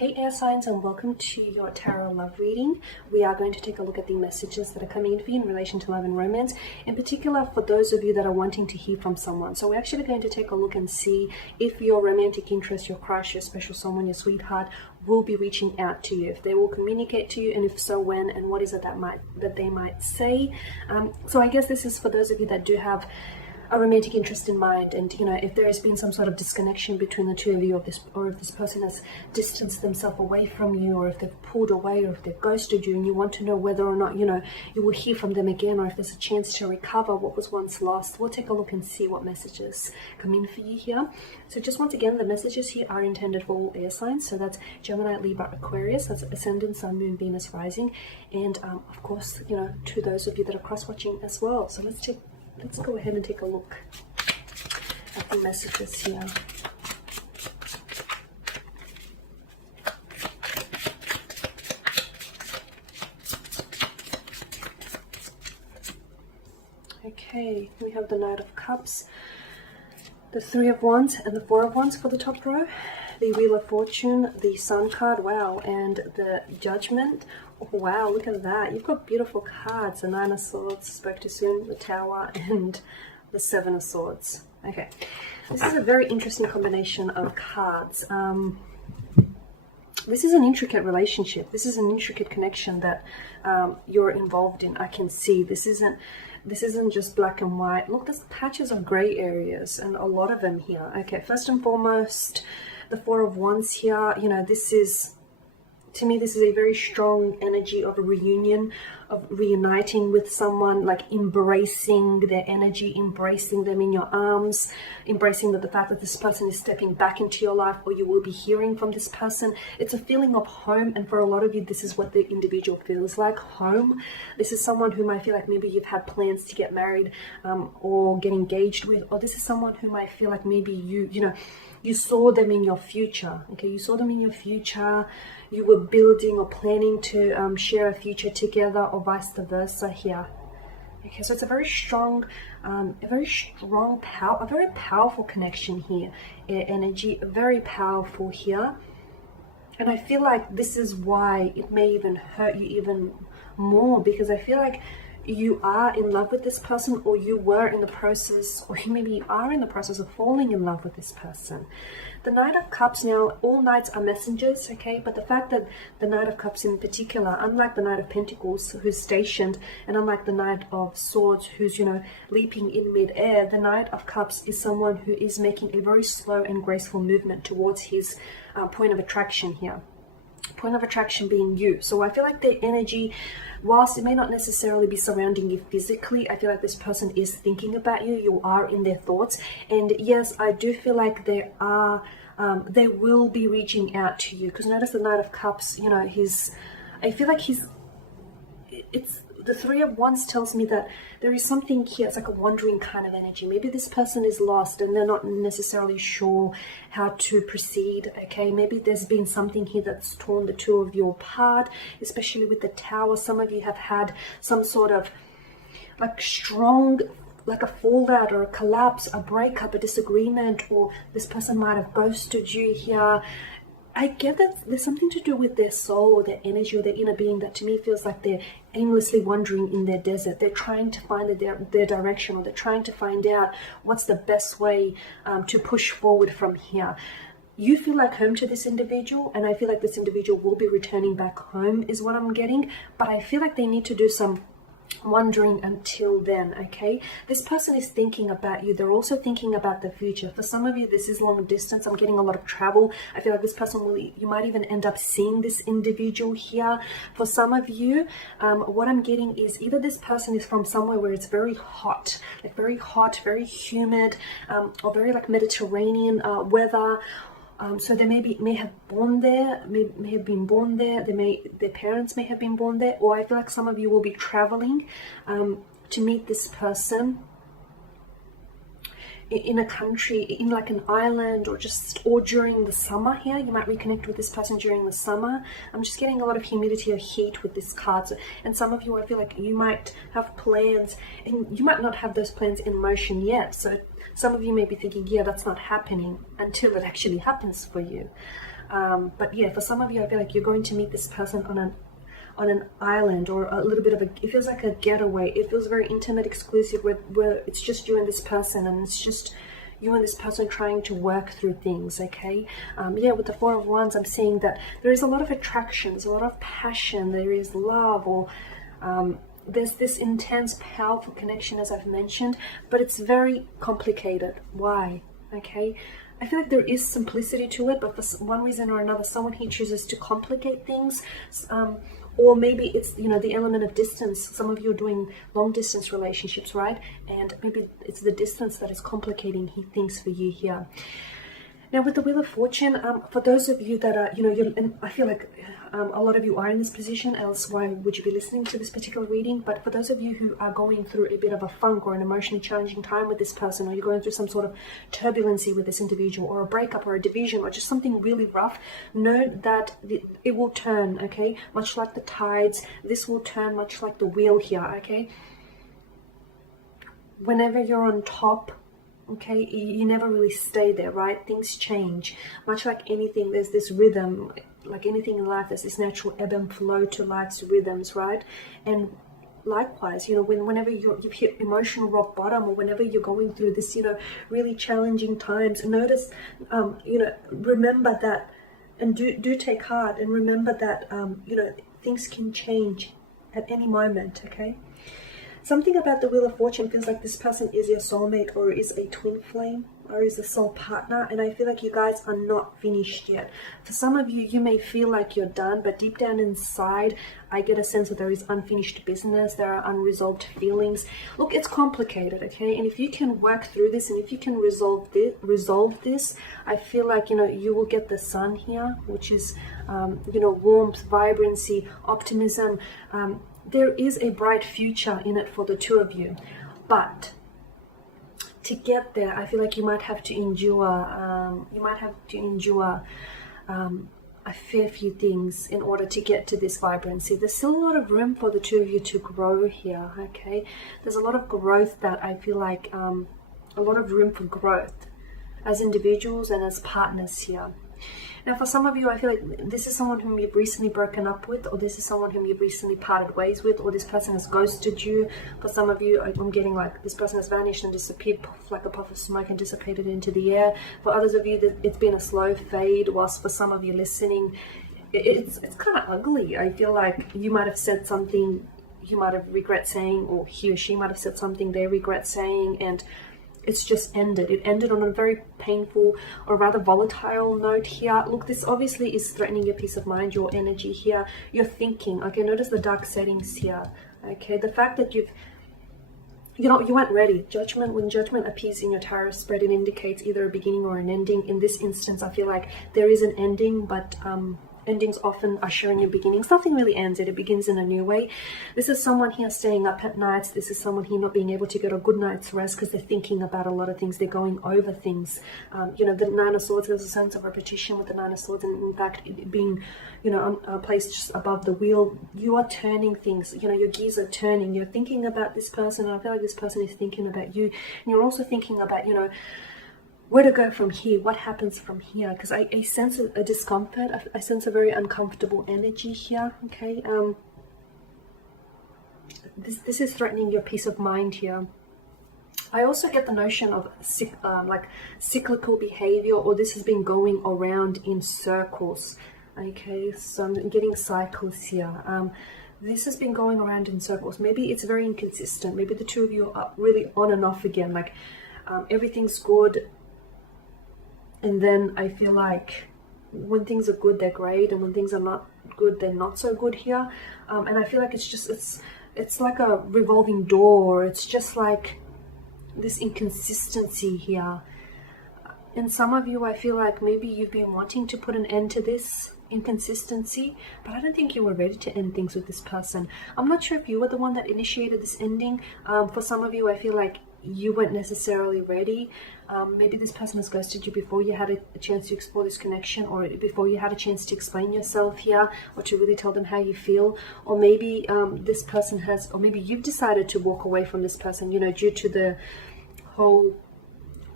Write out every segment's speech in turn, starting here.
Hey air signs, and welcome to your tarot love reading. We are going to take a look at the messages that are coming in for you in relation to love and romance, in particular for those of you that are wanting to hear from someone. So we're actually going to take a look and see if your romantic interest, your crush, your special someone, your sweetheart will be reaching out to you, if they will communicate to you, and if so, when, and what is it that they might say. So I guess this is for those of you that do have a romantic interest in mind, and if there has been some sort of disconnection between the two of you, or if this person has distanced themselves away from you, or if they've pulled away, or if they've ghosted you, and you want to know whether or not you will hear from them again, or if there's a chance to recover what was once lost. We'll take a look and see what messages come in for you here. So just once again, the messages here are intended for all air signs, so that's Gemini, Libra, Aquarius, that's Ascendant, Sun, Moon, Venus, Rising, and of course to those of you that are cross-watching as well. So let's go ahead and take a look at the messages here. Okay, we have the Knight of Cups, the Three of Wands, and the Four of Wands for the top row, the Wheel of Fortune, the Sun card, wow, and the Judgment. Wow, look at that. You've got beautiful cards. The Nine of Swords, spoke too soon, the Tower, and the Seven of Swords. Okay, this is a very interesting combination of cards. This is an intricate relationship. This is an intricate connection that you're involved in. I can see this isn't just black and white. Look, there's patches of gray areas, and a lot of them here. Okay, first and foremost, the Four of Wands here, to me, this is a very strong energy of a reunion, of reuniting with someone, like embracing their energy, embracing them in your arms, embracing the fact that this person is stepping back into your life, or you will be hearing from this person. It's a feeling of home, and for a lot of you, this is what the individual feels like, home. This is someone who might feel like maybe you've had plans to get married or get engaged with, or this is someone who might feel like maybe you saw them in your future. Okay, you saw them in your future. You were building or planning to share a future together, or vice versa here. Okay, so it's a very strong, a very powerful connection here. Energy, very powerful here. And I feel like this is why it may even hurt you even more, because I feel like you are in love with this person, or you were in the process, or maybe you are in the process of falling in love with this person. The Knight of Cups, now all knights are messengers, okay, but the fact that the Knight of Cups in particular, unlike the Knight of Pentacles who's stationed, and unlike the Knight of Swords who's leaping in mid-air, the Knight of Cups is someone who is making a very slow and graceful movement towards his point of attraction here. Point of attraction being you. So I feel like the energy, whilst it may not necessarily be surrounding you physically, I feel like this person is thinking about you. You are in their thoughts, and yes, I do feel like they will be reaching out to you, because notice the Knight of Cups, I feel like it's the Three of Wands tells me that there is something here. It's like a wandering kind of energy. Maybe this person is lost and they're not necessarily sure how to proceed. Okay, maybe there's been something here that's torn the two of you apart, especially with the Tower. Some of you have had some sort of like a fallout or a collapse, a breakup, a disagreement, or this person might have ghosted you here. I get that there's something to do with their soul, or their energy, or their inner being, that to me feels like they're aimlessly wandering in their desert. They're trying to find their direction, or they're trying to find out what's the best way to push forward from here. You feel like home to this individual, and I feel like this individual will be returning back home is what I'm getting, but I feel like they need to do some wondering until then. Okay, this person is thinking about you. They're also thinking about the future. For some of you, this is long distance. I'm getting a lot of travel. I feel like this person you might even end up seeing this individual here. For some of you, what I'm getting is either this person is from somewhere where it's very hot, very humid, or very like Mediterranean weather. So they may have born there, may have been born there. Their parents may have been born there, or I feel like some of you will be traveling to meet this person in a country, in like an island, or during the summer here. You might reconnect with this person during the summer. I'm just getting a lot of humidity or heat with this card. So, and some of you, I feel like you might have plans, and you might not have those plans in motion yet. So some of you may be thinking, yeah, that's not happening, until it actually happens for you. But yeah, for some of you, I feel like you're going to meet this person on an island, or a little bit of it feels like a getaway. It feels very intimate, exclusive, where it's just you and this person, and it's just you and this person trying to work through things, okay? Yeah, with the Four of Wands, I'm seeing that there is a lot of attraction, there's a lot of passion, there is love, or there's this intense, powerful connection, as I've mentioned, but it's very complicated. Why? Okay? I feel like there is simplicity to it, but for one reason or another, someone here chooses to complicate things. Or maybe it's, you know, the element of distance. Some of you are doing long distance relationships, right? And maybe it's the distance that is complicating things for you here. Now, with the Wheel of Fortune, for those of you that are, you know, and I feel like a lot of you are in this position, else why would you be listening to this particular reading? But for those of you who are going through a bit of a funk or an emotionally challenging time with this person, or you're going through some sort of turbulency with this individual, or a breakup or a division, or just something really rough, know that it will turn, okay? Much like the tides, this will turn much like the wheel here, okay? Whenever you're on top, okay, you never really stay there, right? Things change. Much like anything, there's this rhythm. Like anything in life, there's this natural ebb and flow to life's rhythms, right? And likewise, you know, whenever you've hit emotional rock bottom, or whenever you're going through this, you know, really challenging times, notice, you know, remember that, and do take heart, and remember that, you know, things can change at any moment, okay? Something about the Wheel of Fortune feels like this person is your soulmate, or is a twin flame, or is a soul partner, and I feel like you guys are not finished yet. For some of you, you may feel like you're done, but deep down inside, I get a sense that there is unfinished business, there are unresolved feelings. Look, it's complicated, okay? And if you can work through this, and if you can resolve this, I feel like, you know, you will get the Sun here, which is, you know, warmth, vibrancy, optimism. There is a bright future in it for the two of you, but to get there, I feel like you might have to endure. A fair few things in order to get to this vibrancy. There's still a lot of room for the two of you to grow here. Okay, there's a lot of growth that I feel like a lot of room for growth as individuals and as partners here. Now, for some of you, I feel like this is someone whom you've recently broken up with, or this is someone whom you've recently parted ways with, or this person has ghosted you. For some of you, I'm getting like this person has vanished and disappeared like a puff of smoke and dissipated into the air. For others of you, it's been a slow fade, whilst for some of you listening, it's kind of ugly. I feel like you might have said something you might have regret saying, or he or she might have said something they regret saying, and it's just ended. It ended on a very painful, or rather volatile note here. Look, this obviously is threatening your peace of mind, your energy here, your thinking. Okay, notice the dark settings here. Okay, the fact that you weren't ready. Judgment, when judgment appears in your tarot spread, it indicates either a beginning or an ending. In this instance, I feel like there is an ending, but endings often are showing you beginnings. Nothing really ends it begins in a new way. This is someone here staying up at nights. This is someone here not being able to get a good night's rest because they're thinking about a lot of things. They're going over things. You know, the Nine of Swords, there's a sense of repetition with the Nine of Swords, and in fact it being, you know, placed just above the wheel. You are turning things, you know, your gears are turning. You're thinking about this person, and I feel like this person is thinking about you, and you're also thinking about, you know, where to go from here, what happens from here, because I sense a discomfort, I sense a very uncomfortable energy here, okay? This is threatening your peace of mind here. I also get the notion of like cyclical behavior, or this has been going around in circles, okay? So I'm getting cycles here. This has been going around in circles. Maybe it's very inconsistent. Maybe the two of you are really on and off again, like everything's good, and then I feel like when things are good, they're great, and when things are not good, they're not so good here. And I feel like it's like a revolving door. It's just like this inconsistency here. And some of you, I feel like maybe you've been wanting to put an end to this inconsistency, but I don't think you were ready to end things with this person. I'm not sure if you were the one that initiated this ending. For some of you, I feel like you weren't necessarily ready. Maybe this person has ghosted you before you had a chance to explore this connection, or before you had a chance to explain yourself here, or to really tell them how you feel. Or maybe this person has, or maybe you've decided to walk away from this person, you know, due to the whole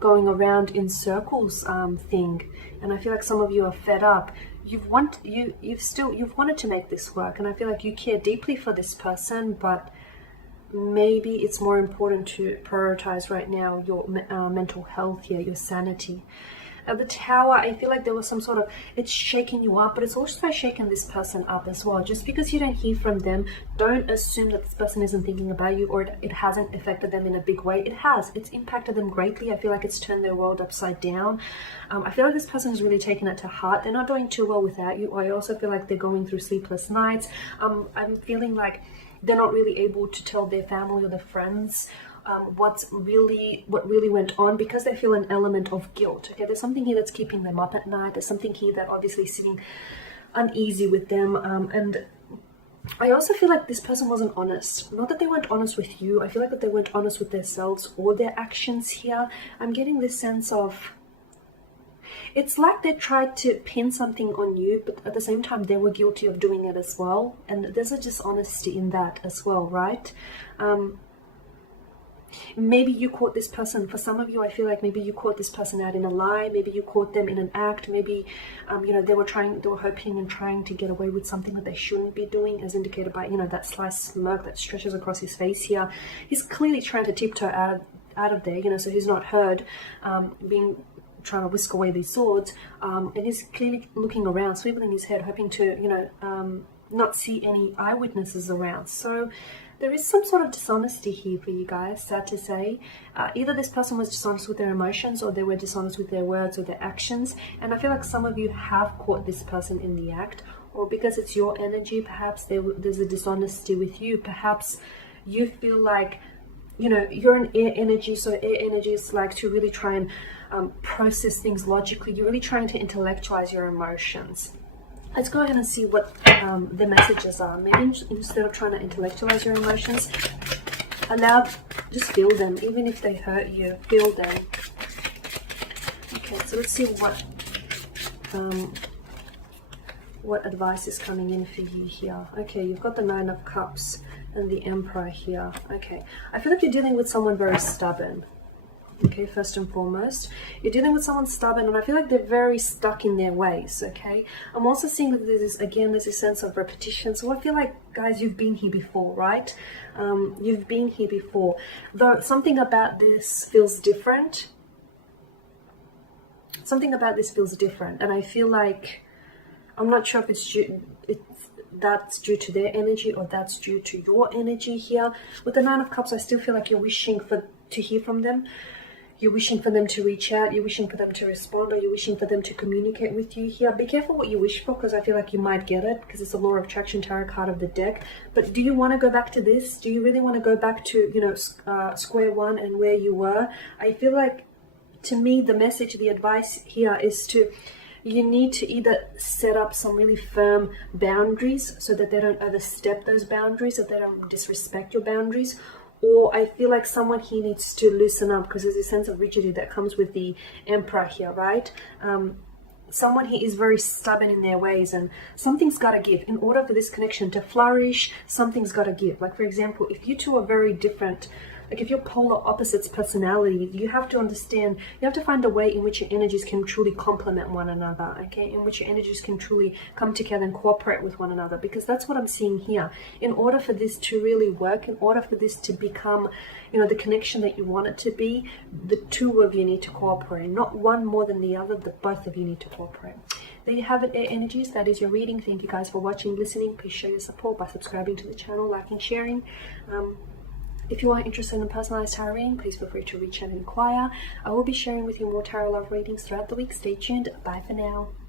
going around in circles thing, and I feel like some of you are fed up. You've wanted to make this work, and I feel like you care deeply for this person, but maybe it's more important to prioritize right now your mental health here, your sanity. At the Tower, I feel like there was some sort of, it's shaking you up, but it's also shaking this person up as well. Just because you don't hear from them, don't assume that this person isn't thinking about you, or it hasn't affected them in a big way. It has. It's impacted them greatly. I feel like it's turned their world upside down. I feel like this person is really taking it to heart. They're not doing too well without you. I also feel like they're going through sleepless nights. I'm feeling like they're not really able to tell their family or their friends what really went on, because they feel an element of guilt. Okay, there's something here that's keeping them up at night. There's something here that obviously is sitting uneasy with them, and I also feel like this person wasn't honest. Not that they weren't honest with you. I feel like that they weren't honest with themselves or their actions here. I'm getting this sense of, it's like they tried to pin something on you, but at the same time they were guilty of doing it as well, and there's a dishonesty in that as well, right? Maybe you caught this person, for some of you, I feel like maybe you caught this person out in a lie. Maybe you caught them in an act. Maybe, they were hoping and trying to get away with something that they shouldn't be doing, as indicated by, that sly smirk that stretches across his face here. He's clearly trying to tiptoe out of there, so he's not heard, trying to whisk away these swords, and he's clearly looking around, swiveling his head, hoping to, not see any eyewitnesses around. So there is some sort of dishonesty here for you guys, sad to say. Either this person was dishonest with their emotions, or they were dishonest with their words or their actions. And I feel like some of you have caught this person in the act, or because it's your energy, perhaps there's a dishonesty with you. Perhaps you feel like, you're an air energy, so air energy is like to really try and process things logically. You're really trying to intellectualize your emotions. Let's go ahead and see what the messages are. Maybe instead of trying to intellectualize your emotions, just feel them. Even if they hurt you, feel them. Okay, so let's see what advice is coming in for you here. Okay, you've got the Nine of Cups and the Emperor here. Okay, I feel like you're dealing with someone very stubborn. Okay, first and foremost, you're dealing with someone stubborn, and I feel like they're very stuck in their ways. Okay, I'm also seeing that there's a sense of repetition. So I feel like, guys, you've been here before, right? You've been here before, though something about this feels different. Something about this feels different, and I feel like, I'm not sure if that's due to their energy or that's due to your energy here. With the Nine of Cups, I still feel like you're wishing to hear from them. You're wishing for them to reach out. You're wishing for them to respond, or you're wishing for them to communicate with you here. Be careful what you wish for, because I feel like you might get it, because it's a Law of Attraction tarot card of the deck. But do you want to go back to this? Do you really want to go back to, square one and where you were? I feel like, to me, the message, the advice here is you need to either set up some really firm boundaries so that they don't overstep those boundaries, so they don't disrespect your boundaries. Or I feel like someone here needs to loosen up, because there's a sense of rigidity that comes with the Emperor here, right? Someone here is very stubborn in their ways, and something's got to give. In order for this connection to flourish, something's got to give. Like, for example, if you two are very different, like if you're polar opposites personality, you have to understand, you have to find a way in which your energies can truly complement one another, okay? In which your energies can truly come together and cooperate with one another, because that's what I'm seeing here. In order for this to really work, in order for this to become, the connection that you want it to be, the two of you need to cooperate. Not one more than the other, the both of you need to cooperate. There you have it, air energies. That is your reading. Thank you guys for watching, listening. Please show your support by subscribing to the channel, liking, sharing. If you are interested in personalized tarot reading, please feel free to reach out and inquire. I will be sharing with you more tarot love readings throughout the week. Stay tuned. Bye for now.